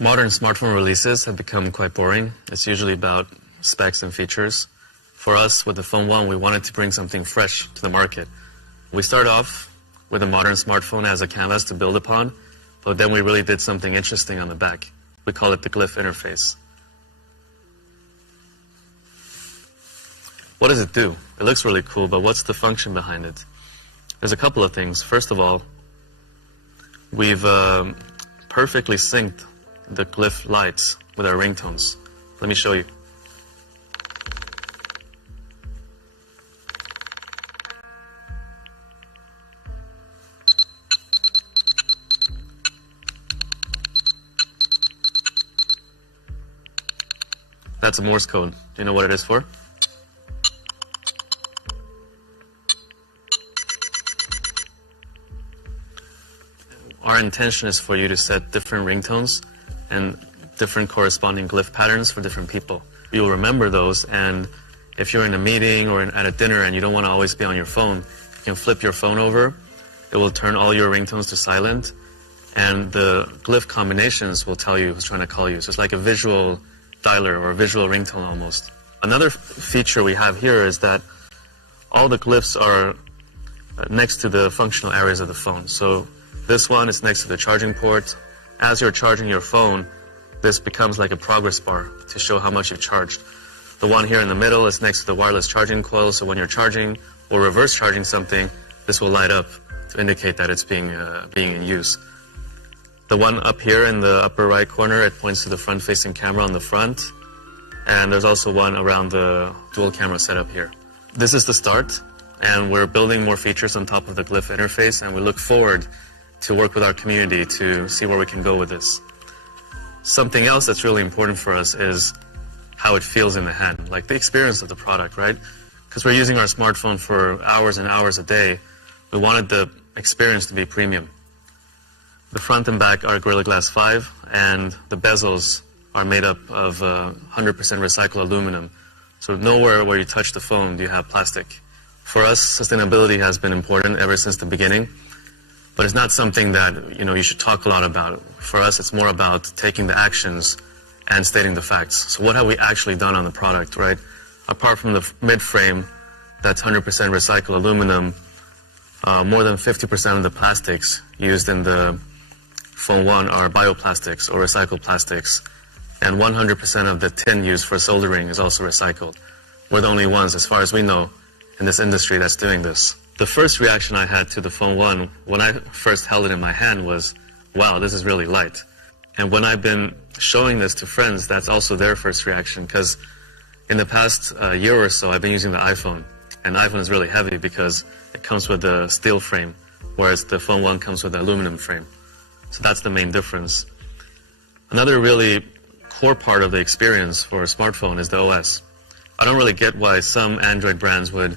Modern smartphone releases have become quite boring. It's usually about specs and features. For us, with the Phone 1, we wanted to bring something fresh to the market. We started off with a modern smartphone as a canvas to build upon, but then we really did something interesting on the back. We call it the Glyph interface. What does it do? It looks really cool, but what's the function behind it? There's a couple of things. First of all, we've perfectly synced the Glyph lights with our ringtones. Let me show you. That's a Morse code. Do you know what it is for? Our intention is for you to set different ringtones and different corresponding glyph patterns for different people. You'll remember those, and if you're in a meeting or at a dinner and you don't want to always be on your phone, you can flip your phone over. It will turn all your ringtones to silent, and the glyph combinations will tell you who's trying to call you. So it's like a visual dialer or a visual ringtone almost. Another feature we have here is that all the glyphs are next to the functional areas of the phone. So this one is next to the charging port. As you're charging your phone, this becomes like a progress bar to show how much you've charged. The one here in the middle is next to the wireless charging coil, so when you're charging or reverse charging something, this will light up to indicate that it's being in use. The one up here in the upper right corner, it points to the front-facing camera on the front, and there's also one around the dual camera setup here. This is the start, and we're building more features on top of the Glyph interface, and we look forward to work with our community to see where we can go with this. Something else that's really important for us is how it feels in the hand, like the experience of the product, right? Because we're using our smartphone for hours and hours a day, we wanted the experience to be premium. The front and back are Gorilla Glass 5, and the bezels are made up of 100% recycled aluminum. So nowhere where you touch the phone do you have plastic. For us, sustainability has been important ever since the beginning. But it's not something that you should talk a lot about. For us, it's more about taking the actions and stating the facts. So what have we actually done on the product, right? Apart from the mid-frame, that's 100% recycled aluminum, more than 50% of the plastics used in the Phone 1 are bioplastics or recycled plastics, and 100% of the tin used for soldering is also recycled. We're the only ones, as far as we know, in this industry that's doing this. The first reaction I had to the Phone 1 when I first held it in my hand was, wow, this is really light. And when I've been showing this to friends, that's also their first reaction, because in the past year or so, I've been using the iPhone. And the iPhone is really heavy because it comes with a steel frame, whereas the Phone 1 comes with an aluminum frame. So that's the main difference. Another really core part of the experience for a smartphone is the OS. I don't really get why some Android brands would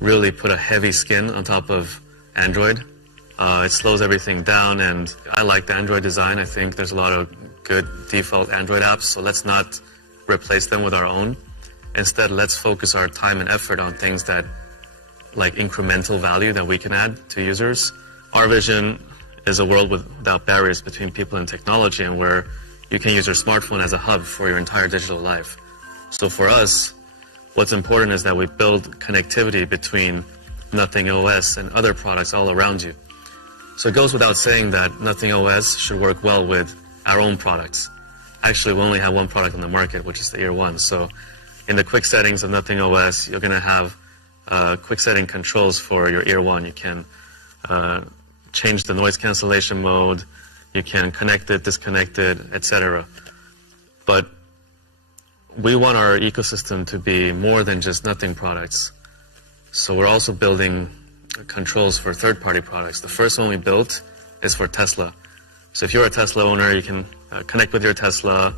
really put a heavy skin on top of Android. It slows everything down, and I like the Android design. I think there's a lot of good default Android apps, so let's not replace them with our own. Instead, let's focus our time and effort on things that, like incremental value that we can add to users. Our vision is a world without barriers between people and technology, and where you can use your smartphone as a hub for your entire digital life. So for us, what's important is that we build connectivity between Nothing OS and other products all around you. So it goes without saying that Nothing OS should work well with our own products. Actually, we only have one product on the market, which is the Ear 1. So in the quick settings of Nothing OS, you're going to have quick setting controls for your Ear 1. You can change the noise cancellation mode, you can connect it, disconnect it, etc. But we want our ecosystem to be more than just Nothing products. So we're also building controls for third-party products. The first one we built is for Tesla. So if you're a Tesla owner, you can connect with your Tesla,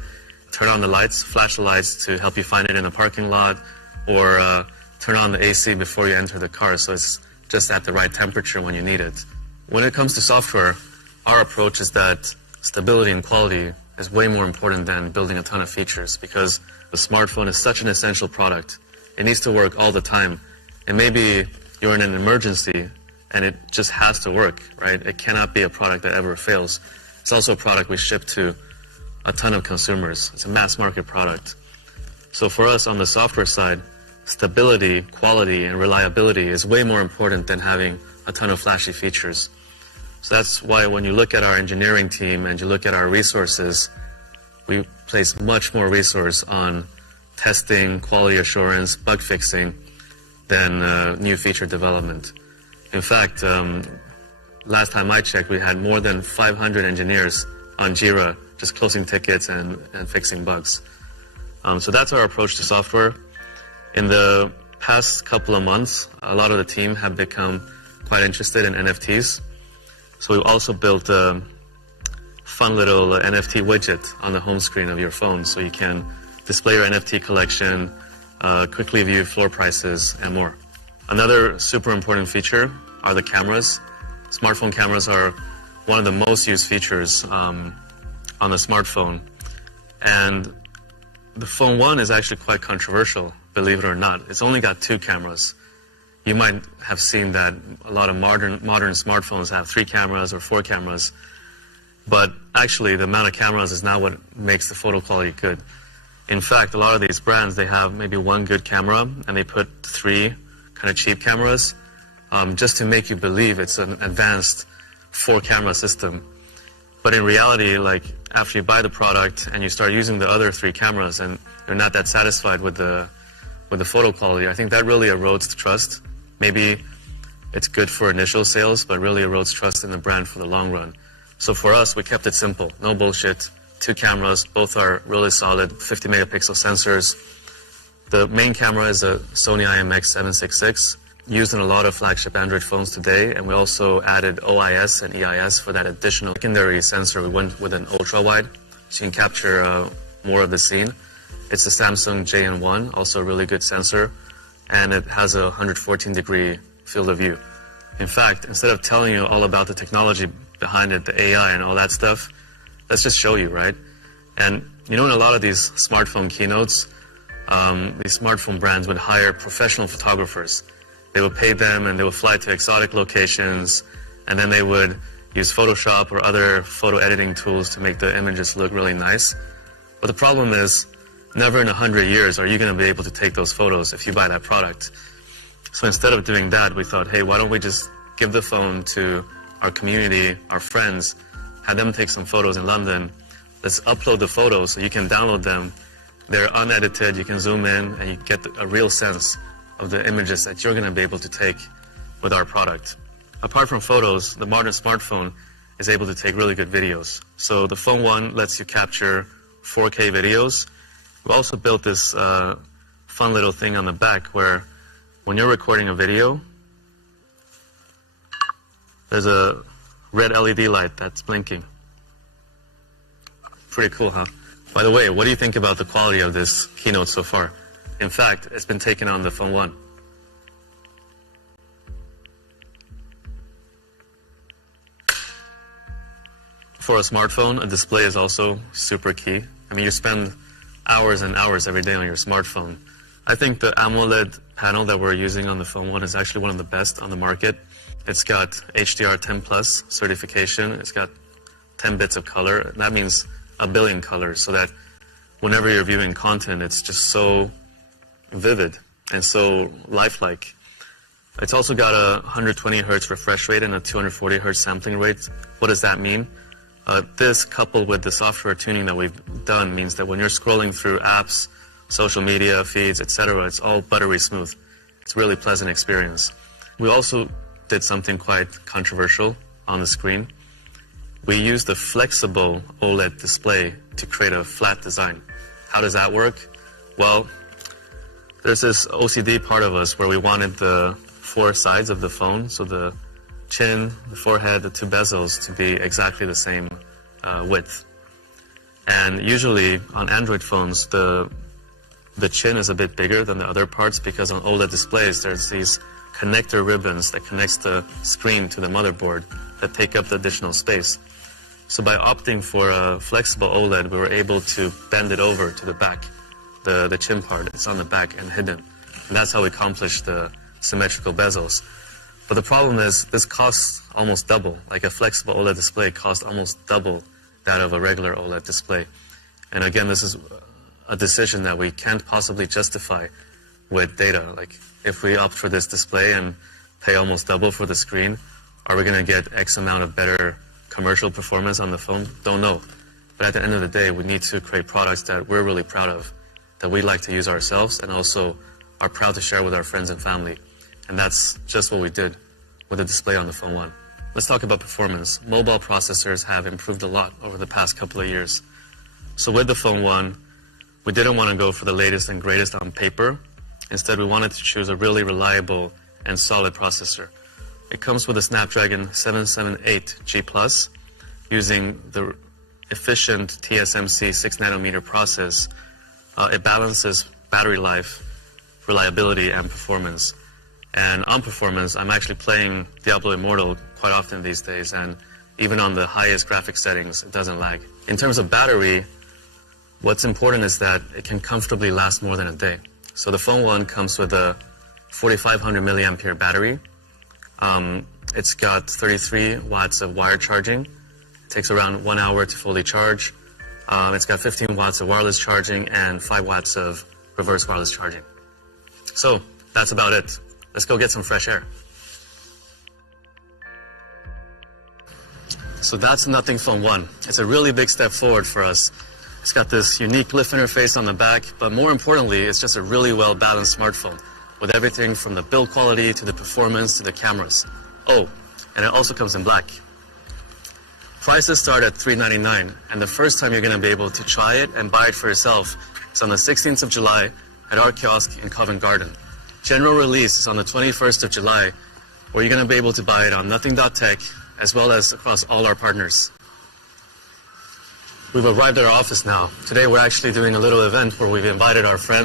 turn on the lights, flash the lights to help you find it in the parking lot, or turn on the AC before you enter the car so it's just at the right temperature when you need it. When it comes to software, our approach is that stability and quality is way more important than building a ton of features, because the smartphone is such an essential product. It needs to work all the time. And maybe you're in an emergency and it just has to work, right? It cannot be a product that ever fails. It's also a product we ship to a ton of consumers. It's a mass market product. So for us on the software side, stability, quality, and reliability is way more important than having a ton of flashy features. So that's why when you look at our engineering team and you look at our resources, we place much more resource on testing, quality assurance, bug fixing than new feature development. In fact, last time I checked, we had more than 500 engineers on Jira just closing tickets and fixing bugs. So that's our approach to software. In the past couple of months, a lot of the team have become quite interested in NFTs. So we also built a fun little NFT widget on the home screen of your phone so you can display your NFT collection, quickly view floor prices, and more. Another super important feature are the cameras. Smartphone cameras are one of the most used features on the smartphone. And the Phone 1 is actually quite controversial, believe it or not. It's only got 2 cameras. You might have seen that a lot of modern smartphones have 3 cameras or 4 cameras. But actually, the amount of cameras is not what makes the photo quality good. In fact, a lot of these brands, they have maybe 1 good camera, and they put 3 kind of cheap cameras, just to make you believe it's an advanced 4-camera system. But in reality, like after you buy the product and you start using the other 3 cameras and you're not that satisfied with the photo quality, I think that really erodes the trust. Maybe it's good for initial sales, but really erodes trust in the brand for the long run. So for us, we kept it simple, no bullshit. 2 cameras, both are really solid, 50 megapixel sensors. The main camera is a Sony IMX766, used in a lot of flagship Android phones today, and we also added OIS and EIS for that additional secondary sensor. We went with an ultra-wide, so you can capture more of the scene. It's the Samsung JN1, also a really good sensor, and it has a 114-degree field of view. In fact, instead of telling you all about the technology behind it, the AI and all that stuff, let's just show you, right? And you know, in a lot of these smartphone keynotes, these smartphone brands would hire professional photographers. They would pay them and they would fly to exotic locations, and then they would use Photoshop or other photo editing tools to make the images look really nice. But the problem is, never in 100 years are you going to be able to take those photos if you buy that product. So instead of doing that, we thought, hey, why don't we just give the phone to our community, our friends, have them take some photos in London. Let's upload the photos so you can download them. They're unedited, you can zoom in, and you get a real sense of the images that you're going to be able to take with our product. Apart from photos, the modern smartphone is able to take really good videos. So the Phone 1 lets you capture 4K videos. We also built this fun little thing on the back where when you're recording a video, there's a red LED light that's blinking. Pretty cool, huh? By the way, what do you think about the quality of this keynote so far? In fact, it's been taken on the Phone 1. For a smartphone, a display is also super key. I mean, you spend hours and hours every day on your smartphone. I think the AMOLED panel that we're using on the Phone 1 is actually one of the best on the market. It's got HDR10 Plus certification. It's got 10 bits of color. That means 1 billion colors, so that whenever you're viewing content, it's just so vivid and so lifelike. It's also got a 120 hertz refresh rate and a 240 hertz sampling rate. What does that mean? This, coupled with the software tuning that we've done, means that when you're scrolling through apps, social media feeds, etc., it's all buttery smooth. It's a really pleasant experience. We also did something quite controversial on the screen. We used a flexible OLED display to create a flat design. How does that work? Well, there's this OCD part of us where we wanted the 4 sides of the phone, so the chin, the forehead, the 2 bezels, to be exactly the same width. And usually on Android phones, the chin is a bit bigger than the other parts because on OLED displays there's these connector ribbons that connects the screen to the motherboard that take up the additional space. So by opting for a flexible OLED, we were able to bend it over to the back, the chin part. It's on the back and hidden. And that's how we accomplished the symmetrical bezels. But the problem is this costs almost double. Like a flexible OLED display costs almost double that of a regular OLED display. And again, this is a decision that we can't possibly justify with data. Like if we opt for this display and pay almost double for the screen, are we going to get X amount of better commercial performance on the phone? Don't know. But at the end of the day, we need to create products that we're really proud of, that we like to use ourselves and also are proud to share with our friends and family. And that's just what we did with the display on the Phone 1. Let's talk about performance. Mobile processors have improved a lot over the past couple of years. So with the Phone 1, we didn't want to go for the latest and greatest on paper. Instead, we wanted to choose a really reliable and solid processor. It comes with a Snapdragon 778G+, using the efficient TSMC 6nm process. It balances battery life, reliability, and performance. And on performance, I'm actually playing Diablo Immortal quite often these days, and even on the highest graphics settings, it doesn't lag. In terms of battery, what's important is that it can comfortably last more than a day. So the Phone 1 comes with a 4,500 milliampere battery. It's got 33 watts of wired charging. It takes around 1 hour to fully charge. It's got 15 watts of wireless charging and 5 watts of reverse wireless charging. So that's about it. Let's go get some fresh air. So that's Nothing Phone 1. It's a really big step forward for us. It's got this unique Glyph interface on the back, but more importantly, it's just a really well-balanced smartphone with everything from the build quality to the performance to the cameras. Oh, and it also comes in black. Prices start at $399, and the first time you're going to be able to try it and buy it for yourself is on the 16th of July at our kiosk in Covent Garden. General release is on the 21st of July, where you're going to be able to buy it on Nothing.tech, as well as across all our partners. We've arrived at our office now. Today we're actually doing a little event where we've invited our friends